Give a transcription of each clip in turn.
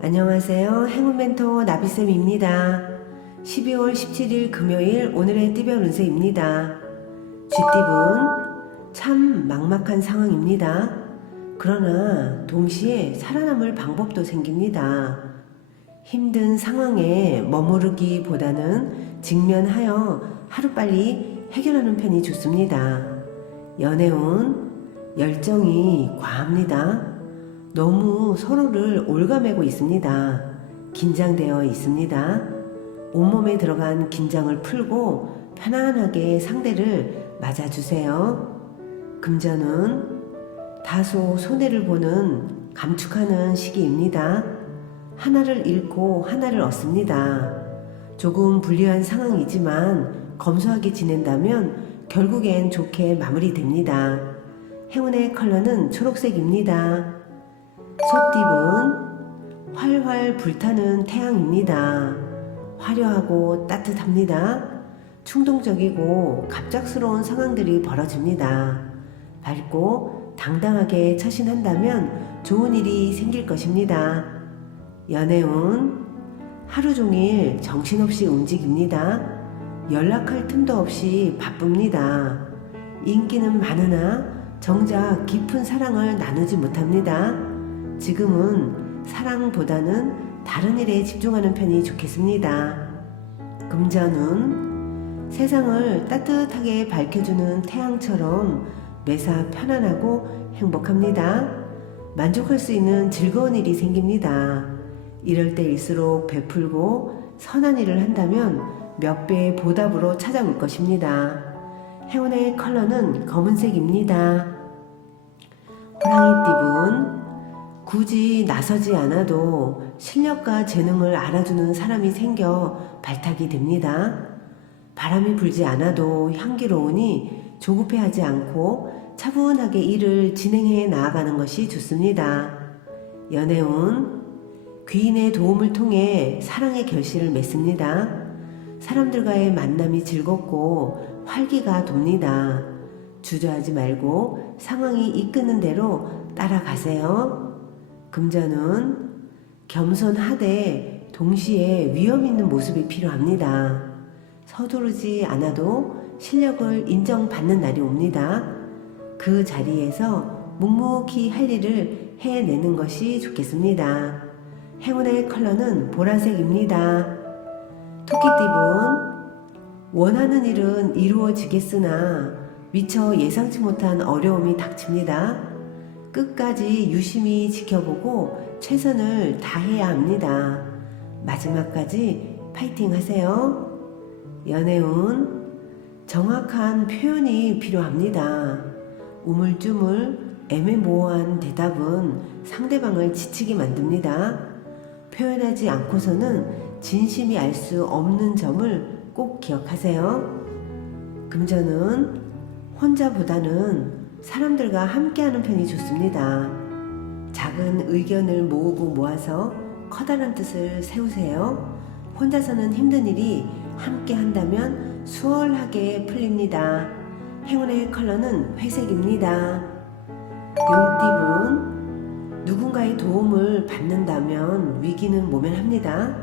안녕하세요. 행운 멘토 나비쌤입니다. 12월 17일 금요일 오늘의 띠별 운세입니다. 쥐띠분 참 막막한 상황입니다. 그러나 동시에 살아남을 방법도 생깁니다. 힘든 상황에 머무르기보다는 직면하여 하루빨리 해결하는 편이 좋습니다. 연애운 열정이 과합니다. 너무 서로를 올가매고 있습니다. 긴장되어 있습니다. 온몸에 들어간 긴장을 풀고 편안하게 상대를 맞아주세요. 금전은 다소 손해를 보는 감축하는 시기입니다. 하나를 잃고 하나를 얻습니다. 조금 불리한 상황이지만 검소하게 지낸다면 결국엔 좋게 마무리됩니다. 행운의 컬러는 초록색입니다. 소띠분 활활 불타는 태양입니다. 화려하고 따뜻합니다. 충동적이고 갑작스러운 상황들이 벌어집니다. 밝고 당당하게 처신한다면 좋은 일이 생길 것입니다. 연애운 하루 종일 정신없이 움직입니다. 연락할 틈도 없이 바쁩니다. 인기는 많으나 정작 깊은 사랑을 나누지 못합니다. 지금은 사랑보다는 다른 일에 집중하는 편이 좋겠습니다. 금전운 세상을 따뜻하게 밝혀주는 태양처럼 매사 편안하고 행복합니다. 만족할 수 있는 즐거운 일이 생깁니다. 이럴 때일수록 베풀고 선한 일을 한다면 몇 배의 보답으로 찾아올 것입니다. 행운의 컬러는 검은색입니다. 호랑이 띠분 굳이 나서지 않아도 실력과 재능을 알아주는 사람이 생겨 발탁이 됩니다. 바람이 불지 않아도 향기로우니 조급해하지 않고 차분하게 일을 진행해 나아가는 것이 좋습니다. 연애운 귀인의 도움을 통해 사랑의 결실을 맺습니다. 사람들과의 만남이 즐겁고 활기가 돕니다. 주저하지 말고 상황이 이끄는 대로 따라가세요. 금전은 겸손하되 동시에 위험 있는 모습이 필요합니다. 서두르지 않아도 실력을 인정받는 날이 옵니다. 그 자리에서 묵묵히 할 일을 해내는 것이 좋겠습니다. 행운의 컬러는 보라색입니다. 토끼띠분 원하는 일은 이루어지겠으나 미처 예상치 못한 어려움이 닥칩니다. 끝까지 유심히 지켜보고 최선을 다해야 합니다. 마지막까지 파이팅 하세요. 연애운 정확한 표현이 필요합니다. 우물쭈물 애매모호한 대답은 상대방을 지치게 만듭니다. 표현하지 않고서는 진심이 알 수 없는 점을 꼭 기억하세요. 금전은 혼자보다는 사람들과 함께하는 편이 좋습니다. 작은 의견을 모으고 모아서 커다란 뜻을 세우세요. 혼자서는 힘든 일이 함께 한다면 수월하게 풀립니다. 행운의 컬러는 회색입니다. 용띠분, 누군가의 도움을 받는다면 위기는 모면합니다.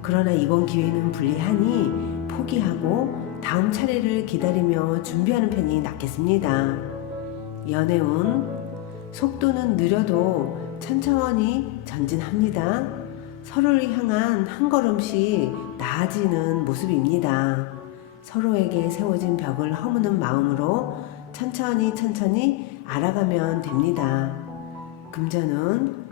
그러나 이번 기회는 불리하니 포기하고 다음 차례를 기다리며 준비하는 편이 낫겠습니다. 연애운, 속도는 느려도 천천히 전진합니다. 서로를 향한 한 걸음씩 나아지는 모습입니다. 서로에게 세워진 벽을 허무는 마음으로 천천히 천천히 알아가면 됩니다. 금전은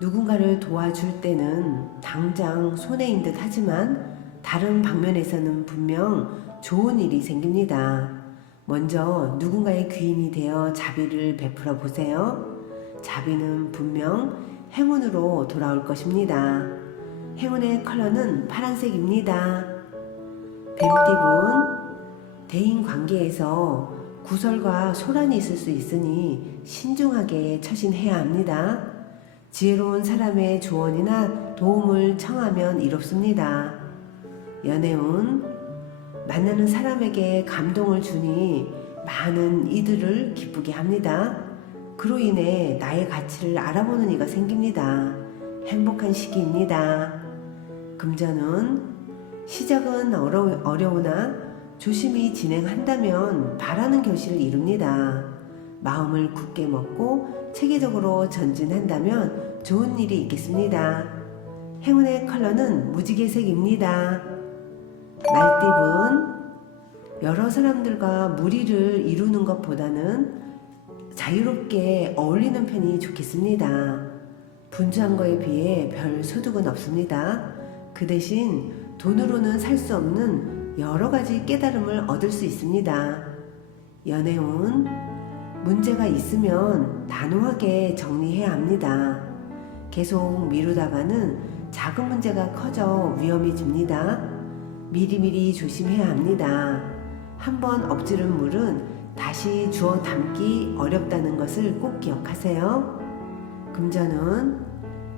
누군가를 도와줄 때는 당장 손해인 듯 하지만 다른 방면에서는 분명 좋은 일이 생깁니다. 먼저 누군가의 귀인이 되어 자비를 베풀어 보세요. 자비는 분명 행운으로 돌아올 것입니다. 행운의 컬러는 파란색입니다. 뱀띠분, 대인 관계에서 구설과 소란이 있을 수 있으니 신중하게 처신해야 합니다. 지혜로운 사람의 조언이나 도움을 청하면 이롭습니다. 연애운, 만나는 사람에게 감동을 주니 많은 이들을 기쁘게 합니다. 그로 인해 나의 가치를 알아보는 이가 생깁니다. 행복한 시기입니다. 금전은 시작은 어려, 어려우나 조심히 진행한다면 바라는 결실을 이룹니다. 마음을 굳게 먹고 체계적으로 전진한다면 좋은 일이 있겠습니다. 행운의 컬러는 무지개색입니다. 말띠분 여러 사람들과 무리를 이루는 것보다는 자유롭게 어울리는 편이 좋겠습니다. 분주한 거에 비해 별 소득은 없습니다. 그 대신 돈으로는 살 수 없는 여러 가지 깨달음을 얻을 수 있습니다. 연애운 문제가 있으면 단호하게 정리해야 합니다. 계속 미루다가는 작은 문제가 커져 위험해집니다. 미리미리 조심해야 합니다. 한번 엎지른 물은 다시 주워 담기 어렵다는 것을 꼭 기억하세요. 금전은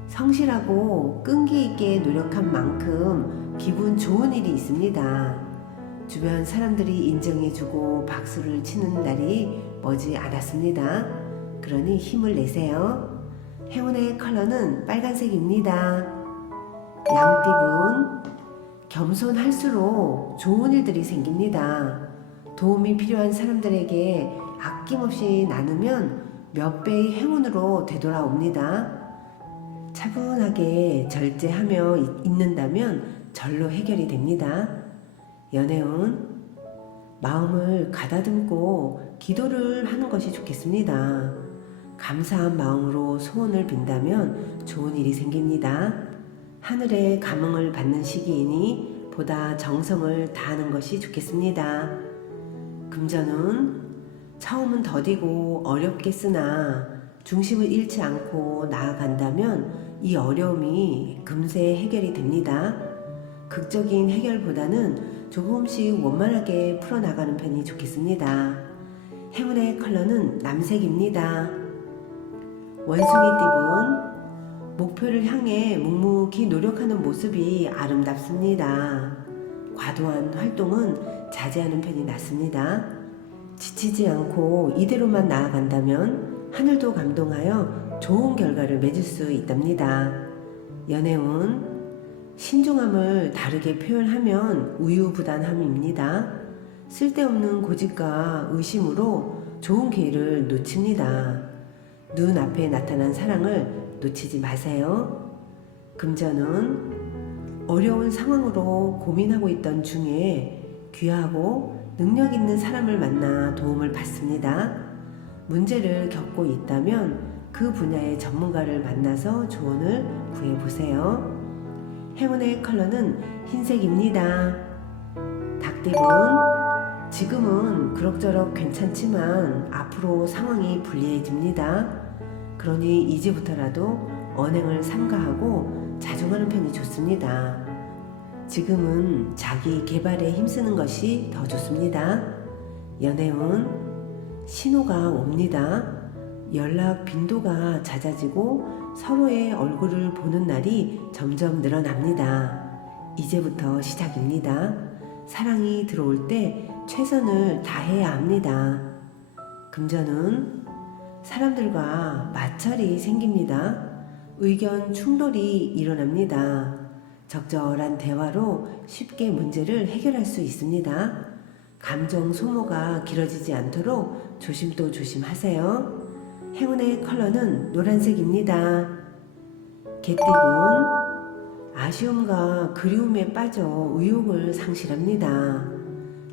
성실하고 끈기 있게 노력한 만큼 기분 좋은 일이 있습니다. 주변 사람들이 인정해주고 박수를 치는 날이 머지 않았습니다. 그러니 힘을 내세요. 행운의 컬러는 빨간색입니다. 양띠분 겸손할수록 좋은 일들이 생깁니다. 도움이 필요한 사람들에게 아낌없이 나누면 몇 배의 행운으로 되돌아옵니다. 차분하게 절제하며 있- 있는다면 절로 해결이 됩니다. 연애운 마음을 가다듬고 기도를 하는 것이 좋겠습니다. 감사한 마음으로 소원을 빈다면 좋은 일이 생깁니다. 하늘의 감흥을 받는 시기이니 보다 정성을 다하는 것이 좋겠습니다. 금전은 처음은 더디고 어렵게 쓰나 중심을 잃지 않고 나아간다면 이 어려움이 금세 해결이 됩니다. 극적인 해결보다는 조금씩 원만하게 풀어나가는 편이 좋겠습니다. 행운의 컬러는 남색입니다. 원숭이띠분 목표를 향해 묵묵히 노력하는 모습이 아름답습니다. 과도한 활동은 자제하는 편이 낫습니다. 지치지 않고 이대로만 나아간다면 하늘도 감동하여 좋은 결과를 맺을 수 있답니다. 연애운 신중함을 다르게 표현하면 우유부단함입니다. 쓸데없는 고집과 의심으로 좋은 기회를 놓칩니다. 눈 앞에 나타난 사랑을 놓치지 마세요. 금전은 어려운 상황으로 고민하고 있던 중에 귀하고 능력 있는 사람을 만나 도움을 받습니다. 문제를 겪고 있다면 그 분야의 전문가를 만나서 조언을 구해보세요. 행운의 컬러는 흰색입니다. 닭띠분, 지금은 그럭저럭 괜찮지만 앞으로 상황이 불리해집니다. 그러니 이제부터라도 언행을 삼가하고 자중하는 편이 좋습니다. 지금은 자기 개발에 힘쓰는 것이 더 좋습니다. 연애운 신호가 옵니다. 연락 빈도가 잦아지고 서로의 얼굴을 보는 날이 점점 늘어납니다. 이제부터 시작입니다. 사랑이 들어올 때 최선을 다해야 합니다. 금전은 사람들과 마찰이 생깁니다. 의견 충돌이 일어납니다. 적절한 대화로 쉽게 문제를 해결할 수 있습니다. 감정 소모가 길어지지 않도록 조심도 조심하세요. 행운의 컬러는 노란색입니다. 개띠분 아쉬움과 그리움에 빠져 의욕을 상실합니다.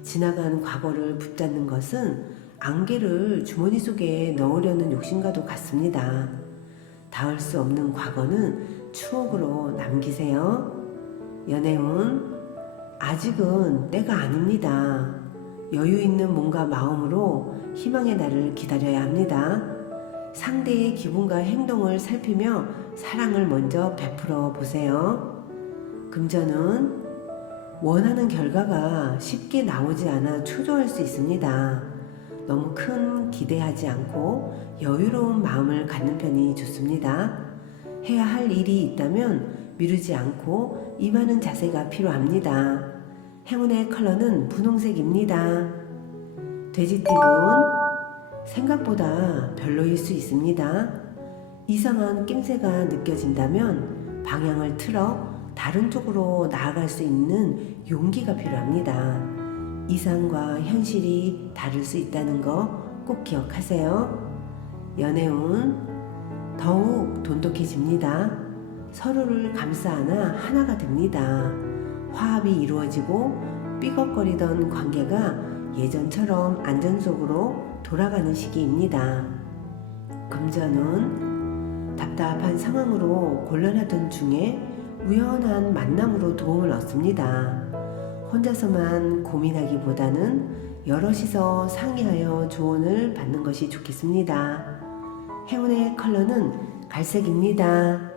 지나간 과거를 붙잡는 것은 안개를 주머니 속에 넣으려는 욕심과도 같습니다. 닿을 수 없는 과거는 추억으로 남기세요. 연애운 아직은 때가 아닙니다. 여유 있는 몸과 마음으로 희망의 날을 기다려야 합니다. 상대의 기분과 행동을 살피며 사랑을 먼저 베풀어 보세요. 금전은 원하는 결과가 쉽게 나오지 않아 초조할 수 있습니다. 너무 큰 기대하지 않고 여유로운 마음을 갖는 편이 좋습니다. 해야 할 일이 있다면 미루지 않고 임하는 자세가 필요합니다. 행운의 컬러는 분홍색입니다. 돼지띠분 생각보다 별로일 수 있습니다. 이상한 낌새가 느껴진다면 방향을 틀어 다른 쪽으로 나아갈 수 있는 용기가 필요합니다. 이상과 현실이 다를 수 있다는 거 꼭 기억하세요. 연애운 더욱 돈독해집니다. 서로를 감싸 안아 하나가 됩니다. 화합이 이루어지고 삐걱거리던 관계가 예전처럼 안전 속으로 돌아가는 시기입니다. 금전운 답답한 상황으로 곤란하던 중에 우연한 만남으로 도움을 얻습니다. 혼자서만 고민하기보다는 여럿이서 상의하여 조언을 받는 것이 좋겠습니다. 행운의 컬러는 갈색입니다.